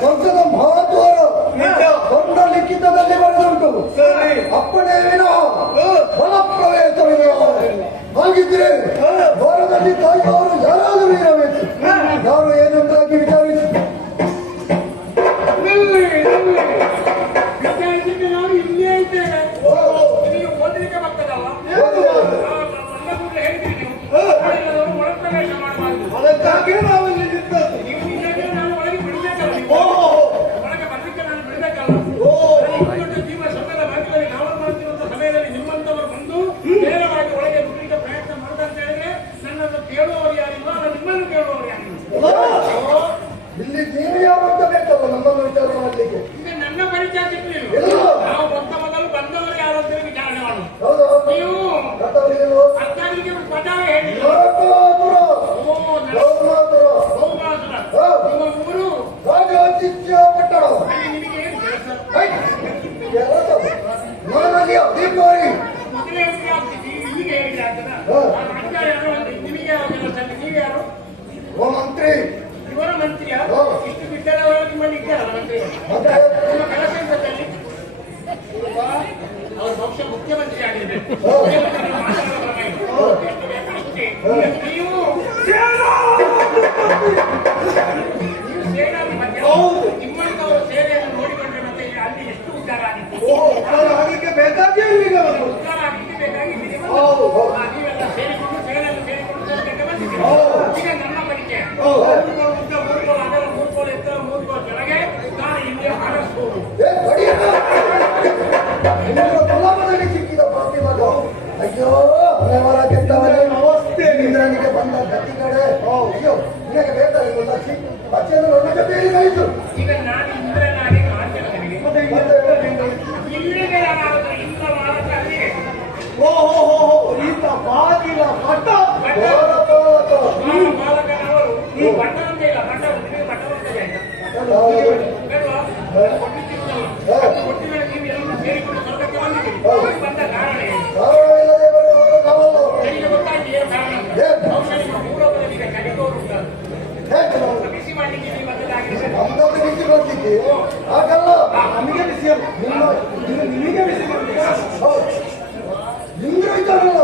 ಸಂಸದ ಮಹತ್ವರ ದೊಡ್ಡ ಲಿಖಿತದಲ್ಲಿ ಬರೆದುಂಟು. ಅಪ್ಪಣೆ ವಿನಃ ಹೊಲ ಪ್ರವೇಶವಿಲ್ಲ. ಹಾಗಿದ್ರೆ ಹೊರದಲ್ಲಿ ತಾಯಿಯವರು ಯಾರಾದರೂ ಇರಬೇಕು. ಯಾರು ಏನೆಂಬುದಾಗಿ ವಿಚಾರಿಸಿ ನಾವು ಇಲ್ಲೇ ಇದ್ದೇವೆ. ನೀವು ಓದಲಿಕ್ಕೆ ಬರ್ತದಲ್ಲ, ಒಳ ಪ್ರವೇಶ ಮಾಡಬಾರ್ದು. ಅದಕ್ಕಾಗಿ ನಾವು ಇಲ್ಲಿ ನಿಂತದ್ದು. ನೀವು ಇಲ್ಲದೆ ನಾನು ಒಳಗೆ ಬಿಡಬೇಕಲ್ಲ, ಒಳಗೆ ಬರ್ಲಿಕ್ಕೆ ನಾನು ಬಿಡಬೇಕಲ್ಲ. ದೊಡ್ಡ ಜೀವ ಸೊಂದದ ಭಾಗದಲ್ಲಿ ನಾವು ಮಾಡ್ತಿರುವಂತ ಸಮಯದಲ್ಲಿ ನಿಮ್ಮಂತವರು ಬಂದು ನೇರವಾಗಿ ಒಳಗೆ ಬಿಡಲಿಕ್ಕೆ ಪ್ರಯತ್ನ ಮಾಡುದಂತ ಹೇಳಿದ್ರೆ ನನ್ನನ್ನು ಕೇಳುವವರು ಯಾರಿಲ್ಲ, ನಾನು ನಿಮ್ಮನ್ನು ಕೇಳುವವರು ಯಾರಿಲ್ಲ. ಇಲ್ಲಿ ನೀವು ಯಾರು ಅಂತ ಬೇಕಲ್ಲ ನಮ್ಮನ್ನು ವಿಚಾರ ಮಾಡಲಿಕ್ಕೆ. ಈಗ ನನ್ನ ಪರಿಚಯ ಸಿಕ್ಕಲಿಲ್ಲ. ನಾವು ಮೊದಲು ಬಂದವರು ಯಾರು ಅಂತ ವಿಚಾರಣೆ ಮಾಡುದು. ನೀವು ಅರ್ಥಾಲಿಗೆ ಪದಾವ ಹೇಳಿ. ನಿಮ್ಮ ಊರು ಪಟ್ಟಣ. ಅಲ್ಲಿ ನಿಮಗೆ ಏನು ಕೆಲಸ? ದೀಪಾವಳಿ ಮೊದಲೇ ಆಗ್ತಿದ್ದಿ, ಈಗ ಹೇಗೆ ಆಗ್ತದ? ನಿಮಗೆ ಯಾವ ಕೆಲಸ? ನೀವು ಯಾರು? ಮಂತ್ರಿ. ಇವರ ಮಂತ್ರಿಯ ಇಷ್ಟು ಬಿಟ್ಟರೆ ನಿಮ್ಮಲ್ಲಿ ಇದ್ದಾರಲ್ಲ ಮಂತ್ರಿ. ನಿಮ್ಮ ಕೆಲಸ ಎಂತದಲ್ಲಿ? ಅವರು ಬಹುಶಃ ಮುಖ್ಯಮಂತ್ರಿ ಆಗಿರ್ಬೇಕು. ನೀವು ಸೇನಾಧಿಪತಿ. ನಿಮ್ಮಂತವರು ಸೇನೆಯನ್ನು ನೋಡಿಕೊಂಡ್ರೆ ಮತ್ತೆ ಅಲ್ಲಿ ಎಷ್ಟು ಉದ್ಧಾರ ಆಗಿತ್ತು. ಆಗಲಿಕ್ಕೆ ಬೇಕಾಗಿ ಇಲ್ಲಿಗೆ ಬಂದು ಉದ್ಧಾರ ಆಗಲಿಕ್ಕೆ ಬೇಕಾಗಿ ಇಲ್ಲಿಗೆ ಬಂದು ನೀವೆಲ್ಲ ಸೇರಿಕೊಂಡು ಸೇನೆಯನ್ನು ಸೇರಿಕೊಂಡು ಸೇರ್ಕೊಂಡು ಬಂದಿದ್ದೀರಿ. ಈಗ ನನ್ನ ಪರಿಚಯ ಉದ್ದ ಮೂರ್ಕೋಲು ಅದರ ಮೂರ್ಕೋಲು ಎತ್ತರ ಮೂರ್ಕೋಲು ಕೆಳಗೆ ನಾನು ಇಲ್ಲಿ ಹಾರಿಸಬಹುದು. ಗುಲಾಮದಲ್ಲಿ ಸಿಕ್ಕಿದ ಪಾಪಿ ಮಗ. ಅಯ್ಯೋ ಅವರ ಕೆಟ್ಟವರೇ ನಮಸ್ತೆ. ಇಂದ್ರನಿಗೆ ಬಂದ ಗತಿ ಕಡೆ. ಅಯ್ಯೋ ನಿನಗೆ ಬೇಕಾಗಿಲ್ಲ ಬಚ್ಚೆಯನ್ನು ನನ್ನ ಜೊತೆಯಲ್ಲಿ ಕಳಿಸು. ಈಗ ನಾನು ಇಂದ್ರನಾಗಿ ಕಾಣ್ತೇನೆ. ಇಲ್ಲಿಗೆ ಯಾರಾದರೂ ಇಂದ್ರ ಮಾರಕ ಅಲ್ಲಿಗೆ ಈತ ಬಾಗಿಲ ಪಟ್ಟ ಬಾಲಕನವರು ಈ ಪಟ್ಟಣಂತೆ ಇಲ್ಲ. ಪಟ್ಟ ನಿಮಗೆ ಪಟ್ಟವಂತದೆ ಒಟ್ಟಿನ ನೀವು ಎಲ್ಲ ಸೇರಿಕೊಂಡು ಸ್ವರ್ಗಕ್ಕೆ ಬಂದಿದ್ದೀರಿ. ಬಂದ ಕಾರಣ ಏನು? ನನಗೆ ಗೊತ್ತಾಗಿ ಏನು ಕಾರಣ ಅಂತ. ಬಹುಶಃ ನಿಮ್ಮ ಪೂರ್ವದಲ್ಲಿ ಈಗ ಕಡಿತೋರು ಉಂಟು. ಬಿಸಿ ಮಾಡಲಿಕ್ಕೆ ನೀವು ಬಂದದಾಗಿದೆ. ಬಿಸಿ ಬರ್ಲಿಕ್ಕೆ ಹಾಗಲ್ಲ. ನಮಗೆ ಬಿಸಿ ನಿಮಗೆ ಬಿಸಿ ಇಂದ್ರ ಇದ್ದಾರಲ್ಲ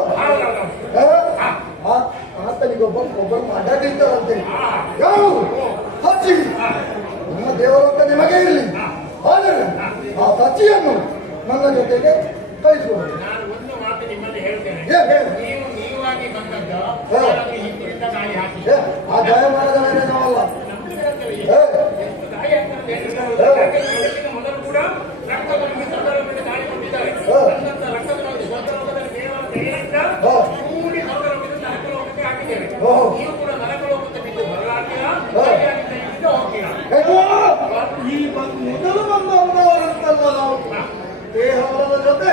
ಆತನಿಗೆ ಒಬ್ಬರು ಅಡ್ಡಾಡಿರ್ತಾರಂತೆ. ಯಾವ ಸಚ್ಚಿ ನಮ್ಮ ದೇವಲೋಕ ನಿಮಗೆ ಇರಲಿ. ಆದರೆ ಆ ಸಚ್ಚಿಯನ್ನು ನನ್ನ ಜೊತೆಗೆ ಕಳಿಸಬಹುದು. ನಾನು ಒಂದು ಮಾತು ನಿಮ್ಮಲ್ಲಿ ಹೇಳ್ತೇನೆ. ನೀವು ನೀವಾಗಿ ಬಂದದ್ದು ಹಿಂದಿನಿಂದ ಗಾಳಿ ಹಾಕಿ ಆ ಜಯಮಾನದ ಮೇಲೆ ನಾವಲ್ಲ. ಮೊದಲು ಕೂಡ ರಕ್ತದ ಮಿತ್ರಗಳ ಮೇಲೆ ದಾಳಿ ಕೊಟ್ಟಿದ್ದಾರೆ. ರಕ್ತದ ಸ್ವರ್ಗಲೋಕದಲ್ಲಿ ದೇವರಿಂದ ಕೂಡಿ ಸ್ವರ್ಗಲೋಕದಿಂದ ನರಕಲೋಕಕ್ಕೆ ಹಾಕಿದ್ದೇವೆ. ನೀವು ಕೂಡ ನರಕಲೋಕದ ಬಿದ್ದು ಬರಲಾಗ್ತೀರಾ, ಇಲ್ಲಿಂದ ಹೋಗ್ತೀರಾ. ಈ ಮೊದಲು ಬಂದವರಂತಲ್ಲ ನಾವು ದೇಹದ ಜೊತೆ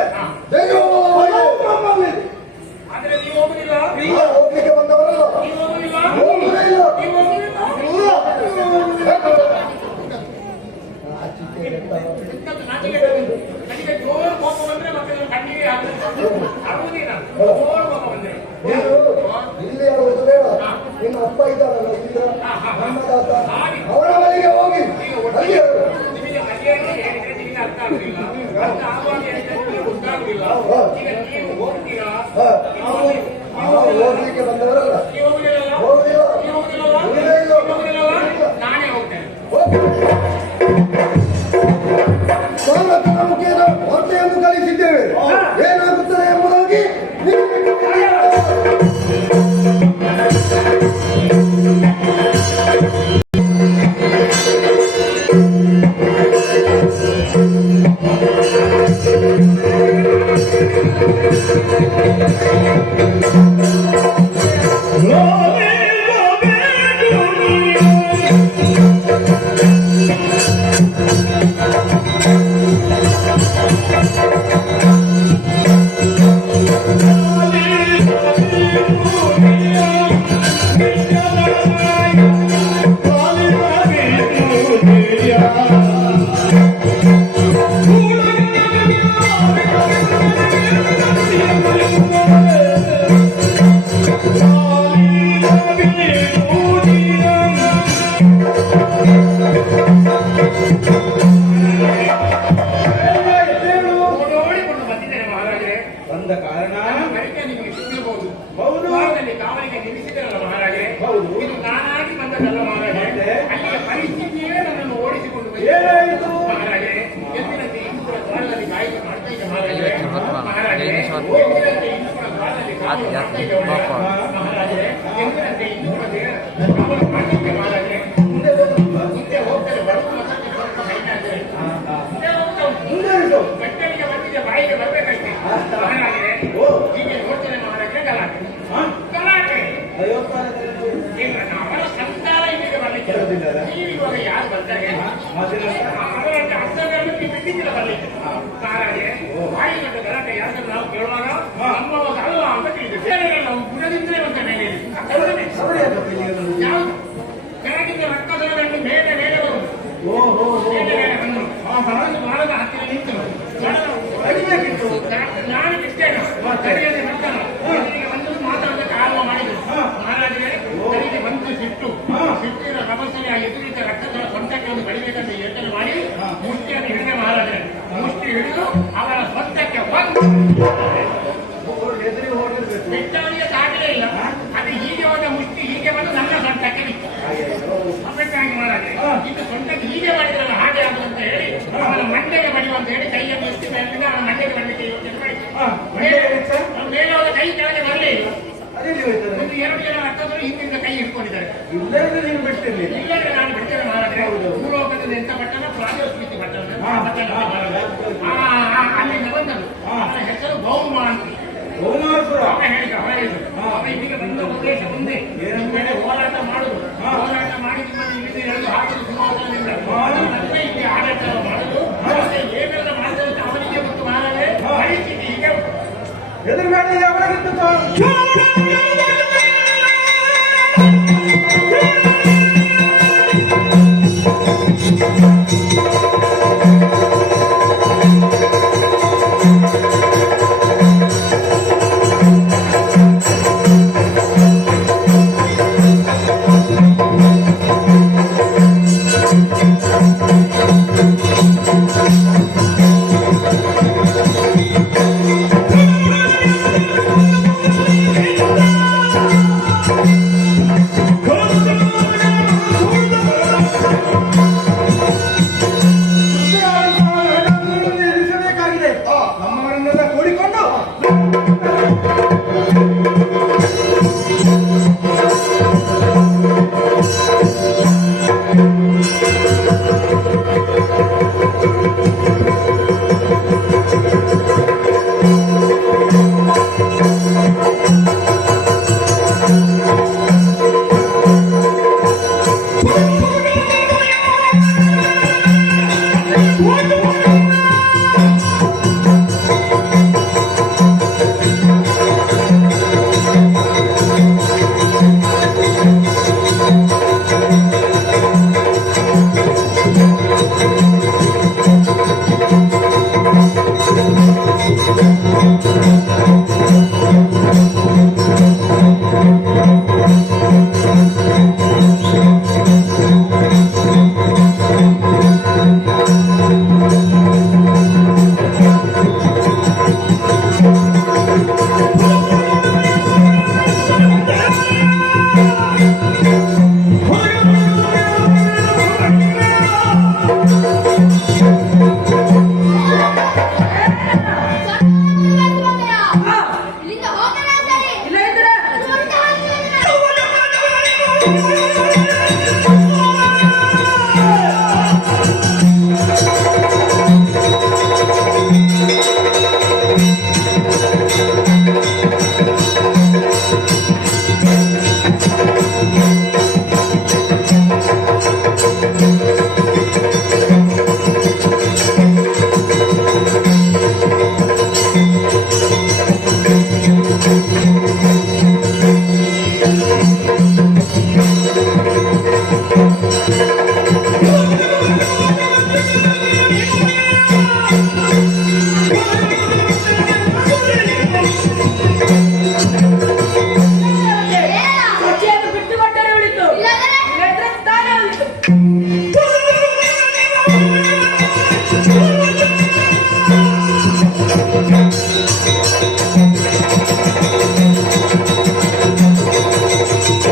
ಆದ್ರೆ ನೀವು ಹೋಗುದಿಲ್ಲ. ಹೋಗ್ಲಿಕ್ಕೆ ಬಂದವರಲ್ಲ. ನೀವು ಹೋಗುದಿಲ್ಲ. ನೀವು ಹೋಗುದಿಲ್ಲ. ನನಗೆ ಜೋರು ಕೋಪ ಬಂದ್ರೆ ಮತ್ತೆ ನೀವು ಕಣ್ಣಿಗೆ ಆಗುವುದಿಲ್ಲ. ಜೋರು ಕೋಪ ಬಂದ್ರೆ ಇಲ್ಲಿ ಆಗುವುದು ಬೇಡ. ನಿಮ್ಮ ಅಪ್ಪ ಇದ್ದಾರಲ್ಲ ಇಂದ್ರ ಬ್ರಹ್ಮದಾತ ಅವರ ಮನೆಗೆ ಹೋಗಿ ನಿಮಗೆ ಮರ್ಯಾದೆ ಹೇಳಿದ್ರೆ ನಿಮಗೆ ಅರ್ಥ ಆಗುದಿಲ್ಲ. ಅರ್ಥ ಆಗುವಾಗ ಹೇಳಿದ್ರೆ ನಿಮಗೆ ಗೊತ್ತಾಗುದಿಲ್ಲ. ಈಗ ನೀವು ಹೋಗ್ತೀರಾ? ಹೋಗ್ಲಿಕ್ಕೆ ಬಂದವರಲ್ಲ. ನೀವು ಹೋಗುದಿಲ್ಲ. ಹೋಗುದಿಲ್ಲ. ನೀವು ಹೋಗುದಿಲ್ಲ. ನಾನೇ ಹೋಗ್ತೇನೆ. ಸ್ವಾಗತದ ಮುಖೇನ ಹೊಟ್ಟೆಯನ್ನು ಕಳಿಸಿದ್ದೇವೆ. ಏನಾಗುತ್ತದೆ ಎಂಬುದಾಗಿ ಹೋದದ್ದಲ್ಲ ಮಹಾರಾಜೆ. ಅಲ್ಲಿಯ ಪರಿಸ್ಥಿತಿಯೇ ನನ್ನನ್ನು ಓಡಿಸಿಕೊಂಡು ಏನಾಯಿತು? ಮಹಾರಾಜೆ. ಎಂದಿನಂತೆ ಇಂದು ಕೂಡ ದ್ವಾರದಲ್ಲಿ ಕಾಯ್ದು ಮಾಡ್ತಾ ಇದ್ದೆ ಮಹಾರಾಜೆ. ಮಹಾರಾಜೆ, ಜೈನ ಎಂದಿನಂತೆ ಇಂದು ಕೂಡ ದ್ವಾರದಲ್ಲಿ ಕಾವಲು ಮಾಡ್ತಾ ಇದ್ದೆ ಮಹಾರಾಜೆ. ಎಂದಿನಂತೆ ಇಂದು ಕೂಡ ಕಾವಲು ಮಾಡ್ತಿದ್ದೆ ಮಹಾರಾಜೆ. ಮುಂದೆ ಹೋಗ್ತಾರೆ ಬಡವರು ಗಟ್ಟಲಿಗೆ ಬಂದಿದೆ, ಬಾಯಿಗೆ ಬರ್ಬೇಕಷ್ಟೇ ಮಹಾರಾಜೆ. ಹೀಗೆ ನೋಡ್ತೇನೆ ಮಹಾರಾಜೆ. ಗಲಾಟೆ ಇಲ್ಲ, ಅವರ ಸಂಸಾರ ಇಲ್ಲಿಗೆ ಬರ್ಲಿಕ್ಕೆ ನೀವು ಇವಾಗ ಯಾರು ಬರ್ತಾರೆ ಅವರ ಅರ್ಥಗಳನ್ನು ನೀವು ಬಿಟ್ಟಿದ್ದಿಲ್ಲ ಬರ್ಲಿಕ್ಕೆ ಮಹಾರಾಜೆ. ಬಾಯಿ ದೊಡ್ಡ ಗಲಾಟೆ ಯಾಕಂದ್ರೆ ನಾವು ಕೇಳುವಾಗ ನಮ್ಮವಾಗ ಅಲ್ಲ ಅಂತ ತಿಳಿದಿದೆ. ನಾವು ಗುಣದಿಂದಲೇ ಒಂದು ಮೇಲೆ ಯಾವುದು ಕೆಳಗಿಂದ ರಕ್ತದೊಳಗನ್ನು ಮೇಲೆ ಮೇಲೆ ಬರುವುದು ಮೇಲೆ ಮೇಲೆ ಬಂದು ಮರದ ಹತ್ತಿರ ನಿಂತು ಅಡಿಬೇಕಿತ್ತು. ನಾನು ಬಿಟ್ಟೇನು ತಡೆಯಲ್ಲಿ ಬರ್ತಾನ ಬಂದು ಮಾತಾಡೋದಕ್ಕೆ ಆರಂಭ ಮಾಡಿದ್ರು ಮಹಾರಾಜರೇ. ತಲೆಗೆ ಬಂದು ಸಿಟ್ಟಿನ ಸಮಸ್ಯೆ ಎದುರಿತ ರಕ್ತದ ಸ್ವಂತಕ್ಕೆ ಒಂದು ಬಡಿಬೇಕಂತ ಯೋಚನೆ ಮಾಡಿ ಮುಷ್ಟಿಯನ್ನು ಹಿಡಿದೆ ಮಹಾರಾಜರೇ. ಮುಷ್ಟಿ ಹಿಡಿದು ಅವರ ಸ್ವಂತಕ್ಕೆ ಬಂದು ಬಿಟ್ಟವನಿಗೆ ಸಾಧ್ಯವೇ ಇಲ್ಲ. ಅದು ಹೀಗೆ ಹೋದ ಮುಷ್ಟಿ ಹೀಗೆ ಬಂದು ನನ್ನ ಸ್ವಂತಕ್ಕೆ ಬಿತ್ತು. ಅಪೇಕ್ಷಾಗಿ ಮಹಾರಾಜರೇ, ಇದು ಸ್ವಂತಕ್ಕೆ ಹೀಗೆ ಮಾಡಿದ್ರಲ್ಲ ಹಾಗೆ ಆಗುದು ಅಂತ ಹೇಳಿ ಅವನ ಮಂಡೆಗೆ ಬಡಿಯುವಂತ ಹೇಳಿ ಕೈಯನ್ನು ಎತ್ತಿ ಮೇಲಿಂದ ಅವನ ಮಂಡೆಗೆ ಬರಲಿಕ್ಕೆ ಯೋಚನೆ ಮಾಡಿದ್ರು. ಮೇಲೆ ಹೋದ ಕೈ ಕೆಳಗೆ ಬರಲೇ ಇಲ್ಲ. ಒಂದು 2 ಜನ ರಕ್ತದರು ಹಿಂದಿಂದ ಕೈ ಹಿಡ್ಕೊಂಡಿದ್ದಾರೆ. ನೀನು ಬಿಡ್ತಿರ್ಲಿಲ್ಲ. ಇಲ್ಲಂದ್ರೆ ನಾನು ಬಿಡ್ತೇನೆ ಮಹಾರಾಜರೇ. ಭೂಲೋಕದಲ್ಲಿ ಎಂತ ಪಟ್ಟಣ ಪ್ರಾಜಸ್ಮಿತಿ ಪಟ್ಟಣ ಅಲ್ಲಿಂದ ಬಂದರು. ಅವನ ಹೆಸರು ಗೌಮ ಅಂತ. ಅವನ ಹೇಳಿದ ಅವನ ಇಲ್ಲಿಗೆ ಬಂದ ಉದ್ದೇಶ ಮುಂದೆ ನಿಮ್ಮ ಮೇಲೆ ಹೋರಾಟ ಮಾಡುದು. ಹೋರಾಟ ಮಾಡಿ ನಿಮ್ಮನ್ನು ಇಲ್ಲಿಂದ ಎಳೆದು ಹಾಕಲು ಸಿಂಹಾಸನದಿಂದ ಮತ್ತೆ ಇಲ್ಲಿ ಆಡಳಿತ ಮಾಡುದು. ಏನೆಲ್ಲ ಮಾಡಿದ್ರೆ ಅಂತ ಅವನಿಗೆ ಗೊತ್ತು ಮಹಾರಾಜರೇ. ಪರಿಸ್ಥಿತಿ ಹೀಗೆ ಎದುರುಗಡೆ ಅವರಾಗಿತ್ತು. ನಮ್ಮವರನ್ನೆಲ್ಲ ಕೂಡಿಕೊಂಡು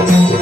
Thank you.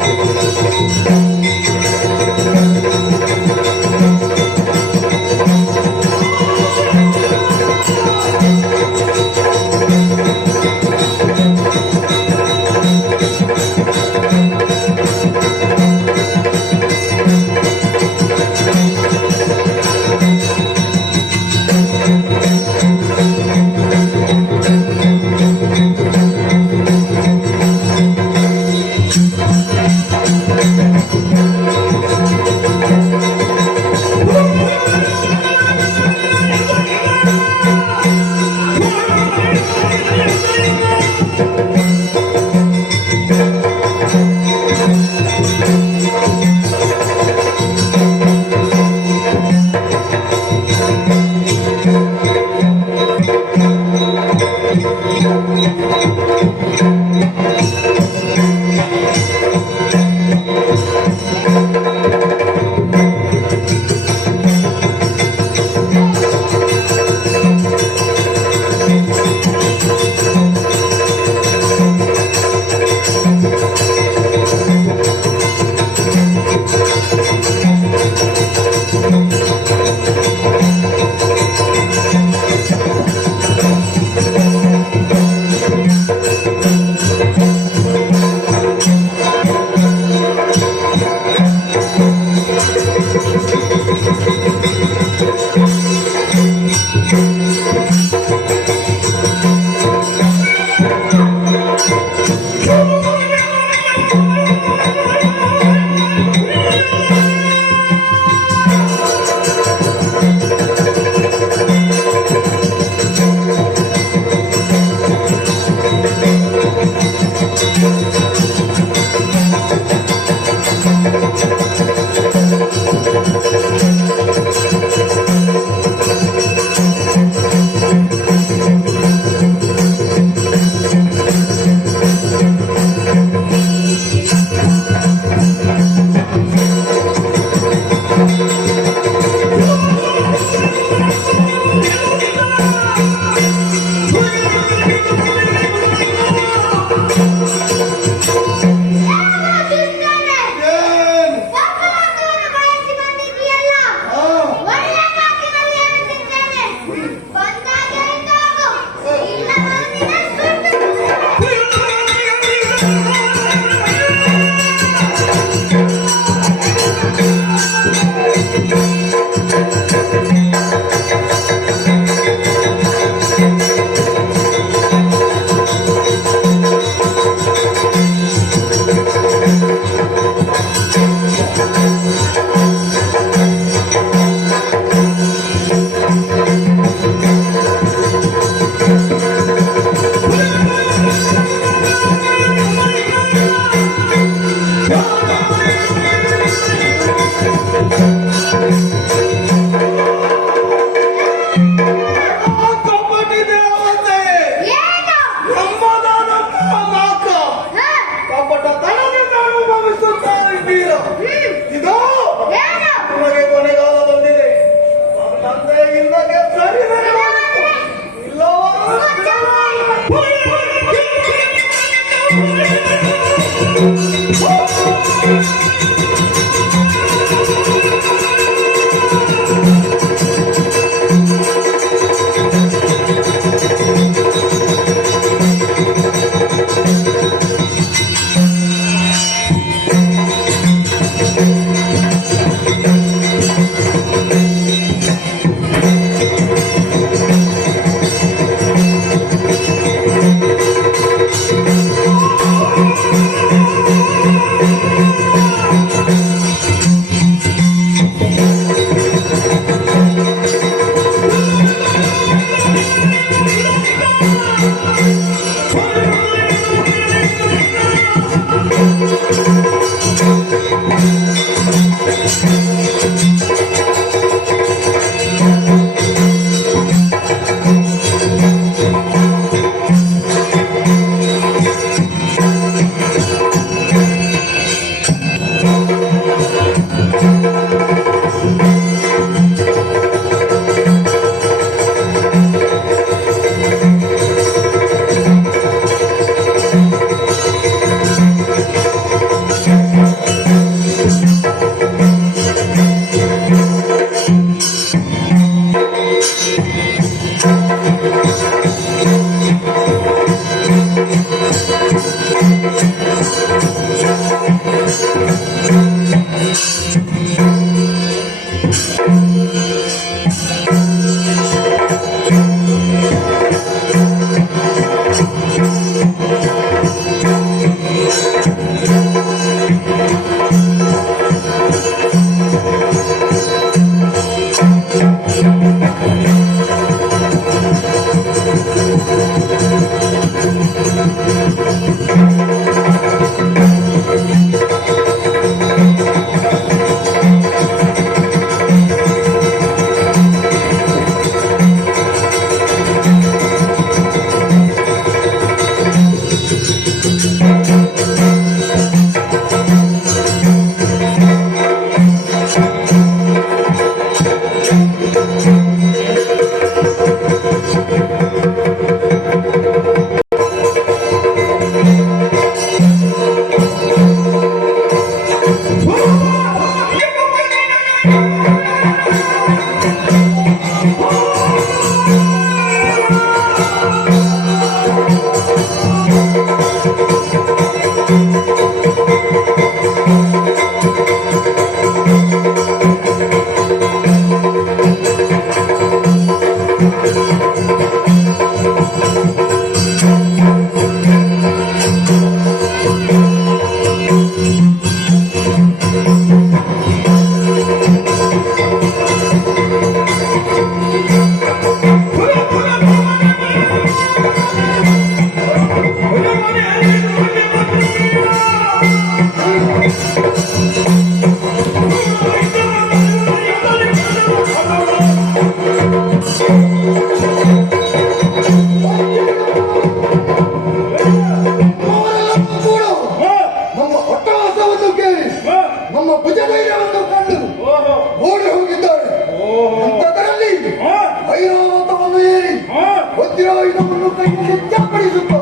ಆಯುಧವನ್ನು ಕೈಯಲ್ಲಿ ಚಪ್ಪಡಿಸುತ್ತೋ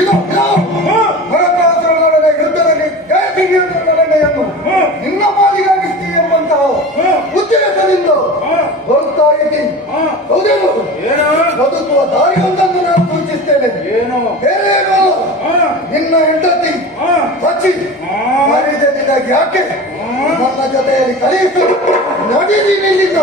ಇದು ಭರತಾಸುರನೊಡನೆ ಯುದ್ಧದಲ್ಲಿ ಜಯಸಿಂಹನೊಡನೆಯನ್ನು ನಿನ್ನ ಪಾಲಿಗಾಗಿಸ್ತೀ ಎಂಬಂತಹ ಉದ್ದೇಶದಿಂದ ಹೊರತಾ ಇದ್ದೀನಿ. ಹೌದೇನು? ಬದುಕುವ ದಾರಿಯೊಂದನ್ನು ನಾನು ಸೂಚಿಸ್ತೇನೆ. ಬೇರೇನು ನಿನ್ನ ಹೆಂಡತಿ ಸಚಿ ಮಾಡಿದ್ದಕ್ಕಾಗಿ ಯಾಕೆ ನನ್ನ ಜೊತೆಯಲ್ಲಿ ಕಲಿಯಿಸು ನಡೀರಿ ನಿಲ್ಲಿದ್ದ